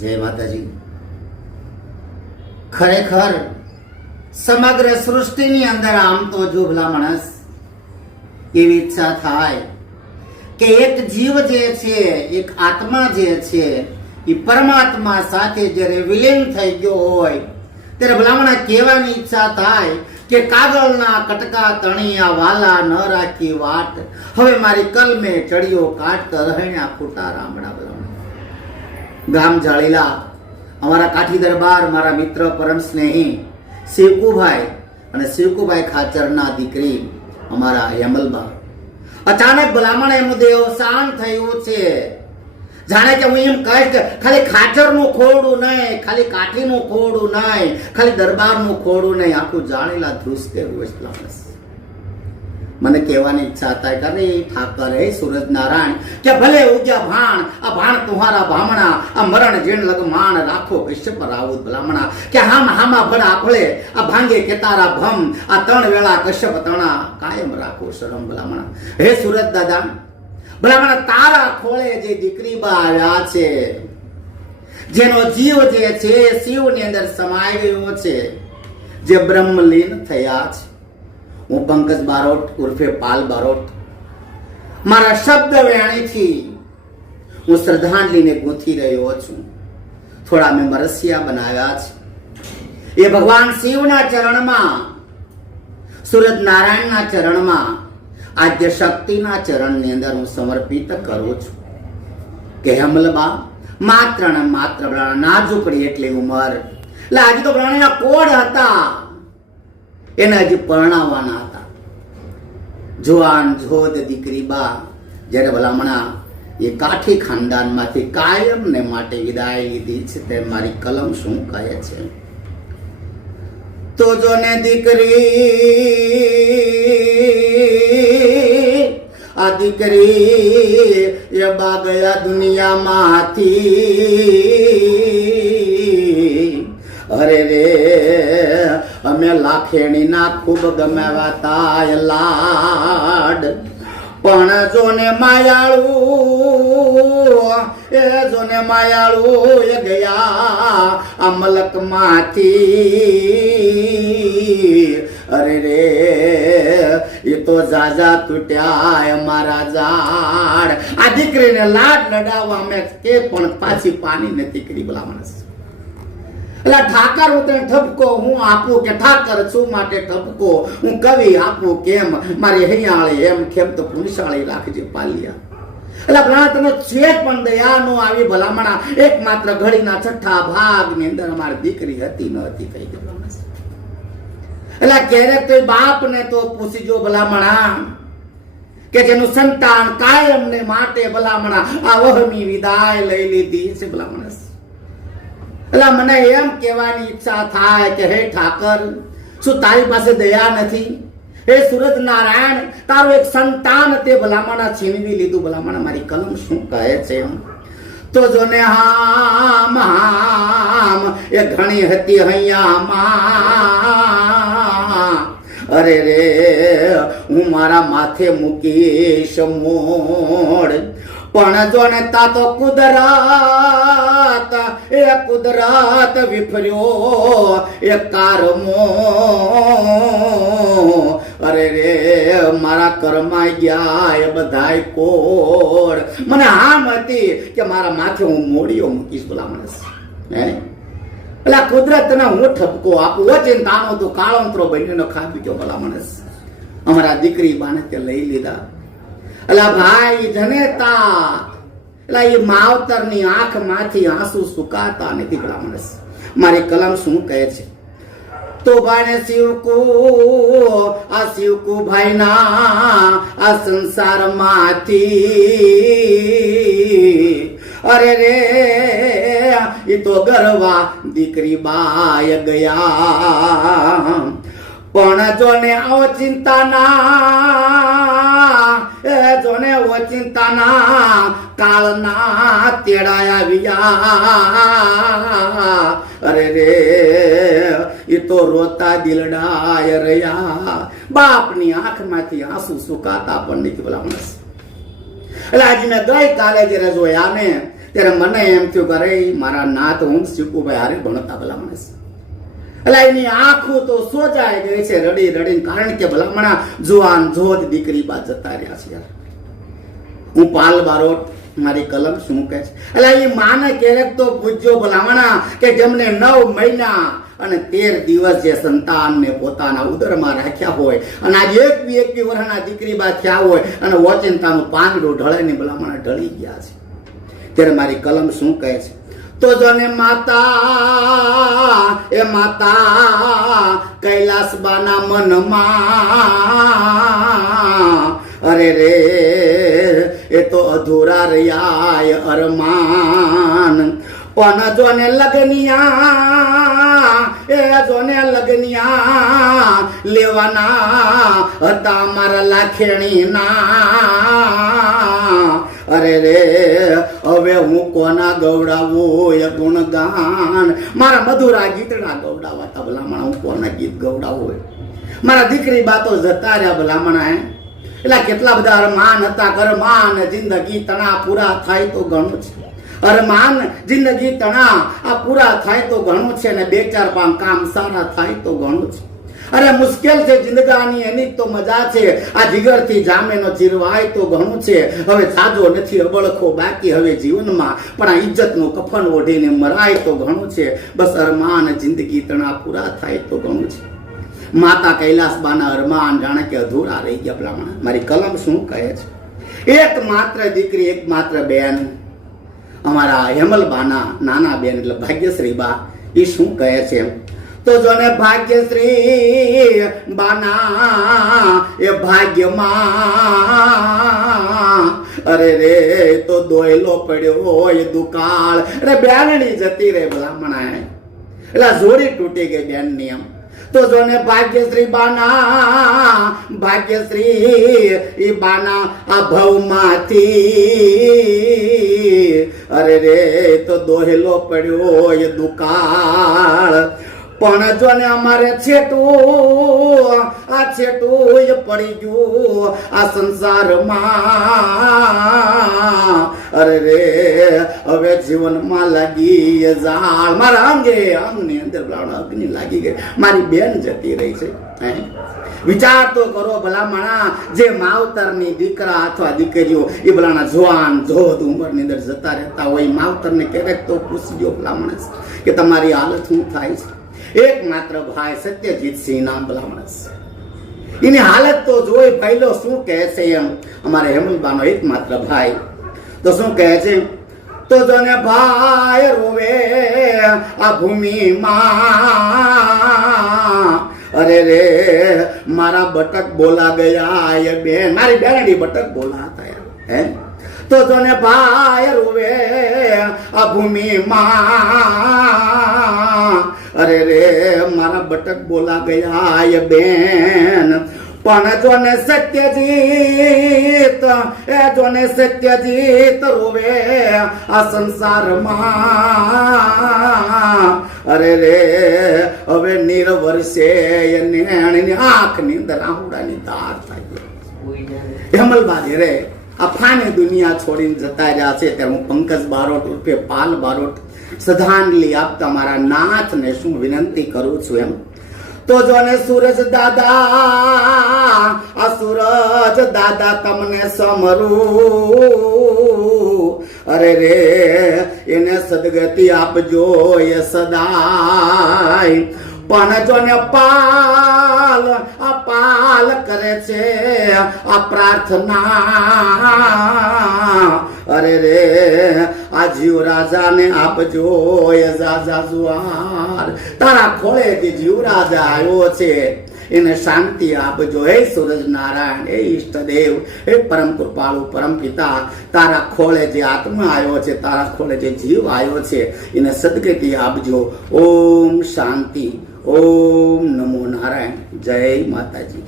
જય માતાજી. ખરેખર સમગ્ર સૃષ્ટિની અંદર આમ તો જો ભલા માણસ એવી ઈચ્છા થાય કે એક જીવ જે છે, એક આત્મા જે છે એ પરમાત્મા સાથે જ્યારે વિલીન થઈ ગયો હોય ત્યારે ભલામણા કહેવાની ઈચ્છા થાય કે કાગળના કટકા તણિયા વાલા ન રાખી વાટ, હવે મારી કલમે ચડિયો કાટ રહેણ્યા ખોટા રામડા. ગામ જાળીલા અમારા કાઠી દરબાર, મારા મિત્ર પરમ સ્નેહી શિવકુભાઈ અને શિવકુભાઈ ખાચરના દીકરી અમારા યમલબા, અચાનક ભલામણ એમનું દેવસાન થયું છે. જાણે કે હું એમ કહીશ કે ખાલી ખાચરનું ખોરડું નહીં, ખાલી કાઠીનું ખોરડું નહીં, ખાલી દરબારનું ખોરડું નહીં, આખું જાણેલા ધ્રુસકે રૂસ. મને કહેવાની ઈચ્છા થાય કે અરે ઠાકર હે સૂરજ નારાયણ કે ભલે ઉગ્યા ભાણ, આ ભાણ તુહારા ભામણા, આ મરણ જીણ લગમાણ રાખો કશ્યપ રાઉત ભલામણા કે હામ હામા ભળ આફળે, આ ભાંગે કેતારા ભમ, આ ત્રણ વેળા કશ્યપ તણા કાયમ રાખો શરમ ભલામણા. હે સૂરજ દાદા ભલામણા, તારા ખોળે જે દીકરી બા આવ્યા છે, જેનો જીવ જે છે શિવની અંદર સમાઈ ગયો છે, જે બ્રહ્મલીન થયા છે. હું પંકજ બારોટ ઉર્ફે પાલ બારોટ મારા શબ્દ વેણીથી હું શ્રદ્ધાંજલિને ગૂંથી રહ્યો છું. થોડા મેં મરસિયા બનાવ્યા છે. એ ભગવાન શિવના ચરણમાં, સૂરજ નારાયણના ચરણમાં, આદ્ય શક્તિના ચરણની અંદર હું સમર્પિત કરું છું કે હેમલબા માત્ર ને માત્ર નાજુકડી એટલી ઉંમર, એટલે આજે તો પ્રાણીના કોડ હતા, એને હજી પરણાવવાના હતા. જુવાન જોધ દીકરી બા જ્યારે ભલામણા એ કાઠી ખાનદાનમાંથી કાયમ ને માટે વિદાય લીધી છે, તે મારી કલમ શું કહે છે? તો જો ને દીકરી, આ દીકરી એ બા ગયા દુનિયામાંથી. અરે રે અમે લાખેણી ના ખૂબ ગમાવ્યા તા લાડ, પણ જોને માયાળું, એ જોને માયાળું એ ગયા આ મલક માંથી. અરે રે એ તો જાજા તૂટ્યા મારા ઝાડ. આ દીકરીને લાડ લડાવવા અમે કે પણ પાછી પાણી નથી કરી ભલા માણસ. એટલે ઠાકર હું તને ઠપકો હું આપું કે ઠાકર છું માટે ઠપકો હું કવિ આપું કેમ, મારી હૈયાળી એમ ખેમ તો પુનિશાળી રાખજે પાલિયા. એટલે પ્રાણ તમે સ્વેત પણ દયા નો આવી ભલામણા. એકમાત્ર ઘડીના છઠ્ઠા ભાગની અંદર અમારી દીકરી હતી ન હતી કઈ ગઈ. એટલે ક્યારેક તો બાપ ને તો પૂછીજો ભલામણા કે જેનું સંતાન કાયમ ને માટે ભલામણા આ વહમી વિદાય લઈ લીધી છે ભલામણા. એટલે મને એમ કહેવાની ઈચ્છા થાય કે હે ઠાકર, શું તારી પાસે દયા નથી? હે સૂરજ નારાયણ, તારું એક સંતાન તે ભલામણા છીનવી લીધું ભલામણા. મારી કલમ શું કહે છે? તો જોને હામ હામ એ ઘણી હતી હૈયામાં. અરે રે હું મારા માથે મૂકીશ મોડ, પણ જોને તા તો કુદરત, એ કુદરત વિફર્યો એ કારમો. અરે રે મારા કર્માઈ ગયા એ બધાય કોડ. મને હામ હતી કે મારા માથે હું મોડીઓ મૂકીશ ભલા માણસ. એટલે કુદરતને હું ઠપકો આપું. ચિંતાનો તો કાળોતરો બનીનો ખાબી ગયો ભલા માણસ. અમારા દીકરી બાને તે લઈ લીધા. એટલે ભાઈ જનેતા, એટલે એ માવતરની આંખ માંથી આંસુ સુકાતા નથી ભલા માણસ. મારી કલમ શું કહે છે? તો ભાઈને શિવકુ, આ શિવકુ ભાઈ ના આ સંસાર માંથી. અરે રે એ તો ગરવા દીકરી બાય ગયા, પણ જોને આવો ચિંતાના, એ જોને ઓ ચિંતાના કાળના તેડાયા આવ્યા. અરે રે એ તો રોતા દિલડાય રહ્યા. બાપની આંખમાંથી આંસુ સુકાતા પણ નથી ભલા માણસ. એટલે આજે મેં ગઈ કાલે જયારે જોયા ને ત્યારે મને એમ થયું કે અરે મારા નાથ હું શીખુભાઈ હારે ભણતા ભલામણ એટલે એની આંખો તો સોજાઈ ગઈ છે રડી રડીને, કારણ કે ભલામણા જુવાન જોધ દીકરી બા જતા રહ્યા છે. હું પાલ બારોટ, મારી કલમ શું કહે છે? એટલે એ માને ક્યારેક તો પૂછજો ભલામણા કે જેમને 9 મહિના અને 13 દિવસ જે સંતાનને પોતાના ઉદરમાં રાખ્યા હોય અને આજે 21 વર્ષના દીકરી બા થયા હોય અને ઓચિંતાનું પાંદડું ઢળે ને ભલામણા ઢળી ગયા છે, ત્યારે મારી કલમ શું કહે છે? તો જોને માતા એ માતા કૈલાસબાના મનમાં અરે રે એ તો અધૂરા રહ્યા અરમાન. પણ જોને લગનિયા એ જોને લગનિયા લેવાના હતા મારા લાખેણીના. અરે રે હવે હું કોના ગવડાવું એ ગુણગાન? મારા મધુરા ગીતડા ગવડાવા તા ભલામણા, હું કોના ગીત ગવડાવું? મારા દીકરી બાતો જતા રહ્યા ભલામણા. એટલે કેટલા બધા અરમાન હતા. અરમાન જિંદગી તણા પૂરા થાય તો ઘણું છે. અરમાન જિંદગી તણા આ પૂરા થાય તો ઘણું છે ને 2-4 કામ સારા થાય તો ઘણું છે. અરે મુશ્કેલ છે જિંદગાની એની તો મજા છે. આ જીગરથી જામેનો જીરવાય તો ઘણું છે. હવે સાજો નથી અબળખો બાકી હવે જીવનમાં, પણ આ ઇજ્જતનું કફન ઓઢીને મરાય તો ઘણું છે. બસ અરમાન જિંદગી તણા પૂરા થાય તો ઘણું છે. માતા કૈલાસબાના અરમાન જાણે કે અધૂરા રહી ગયા ભલામણ. મારી કલમ શું કહે છે? એક માત્ર દીકરી, એક માત્ર બેન, અમારા હેમલબાના નાના બેન એટલે ભાગ્યશ્રી બા, એ શું કહે છે? તો જોને ભાગ્યશ્રી બાના એ ભાગ્યમાં અરે રે તો દોયલો પડ્યો હોય દુકાળ. અરે બેનડી જતી રે ભલામણા, એટલે જોડી તૂટી ગઈ બેનની. એમ તો જોને ભાગ્યશ્રી બાના ભાગ્યશ્રી એ બાના આ ભવમાંથી અરે રે તો દોહેલો પડ્યો હોય દુકાળ. પણ જોને અમારે છેટું આ છેટું પડી ગયું આ સંસારમાં. અરે રે હવે જીવનમાં લાગી જાળ. મારા અંગની અંદર અગ્નિ લાગી ગઈ. મારી બેન જતી રહી છે. વિચાર તો કરો ભલામણા, જે માવતરની દીકરા અથવા દીકરીઓ એ ભલાણા જવાન જોધ ઉંમરની અંદર જતા રહેતા હોય, માવતરને ક્યારેક તો પૂછજો ભલામણ કે તમારી હાલત શું થાય છે? એક માત્ર ભાઈ સત્યજીતસિંહ નામ ભલામણ, એની હાલત તો જોઈ પહેલો શું કહે છે? એમ અમારે હેમલબાનો એક માત્ર ભાઈ તો શું કહે છે? તો જોને ભાઈ રોવે આ ભૂમિમાં અરે રે મારા બટક બોલા ગયા એ બેન. મારી બેનડી બટક બોલા હતા. હે તો જોને ભાઈ રોવે આ ભૂમિમાં અરે રે મારા બટક બોલા ગયા એ બેન. પણ જોને સત્યજીત એ જોને સત્યજીત રોવે આ સંસારમાં અરે રે હવે નિર્વર્ષે નેણની આંખની અંદર આહુડાની ધાર થાય. હેમલબાજી રે આ ફાની દુનિયા છોડીને જતા રહ્યા છે, ત્યારે હું પંકજ બારોટ ઉર્ફે પાલ બારોટ શ્રદ્ધાંજલિ આપતા મારા નાથને શું વિનંતી કરું છું? એમ તો જોને સૂરજ દાદા આ સૂરજ દાદા તમને સમરું અરે રે એને સદગતિ આપજો એ સદાય. પણ જોને પાલ આ પાલ કરે છે આ પ્રાર્થના અરે રે આ જીવ રાજાને આપજો એ જાજા જુવાર. તારા ખોળે જે જીવ રાજા આવ્યો છે એને શાંતિ આપજો. હે સૂરજ નારાયણ, હે ઈષ્ટદેવ, હે પરમ કૃપાળુ પરમ પિતા, તારા ખોળે જે આત્મા આવ્યો છે, તારા ખોળે જે જીવ આવ્યો છે એને સદગતિ આપજો. ઓમ શાંતિ. ઓમ નમો નારાયણ. જય માતાજી.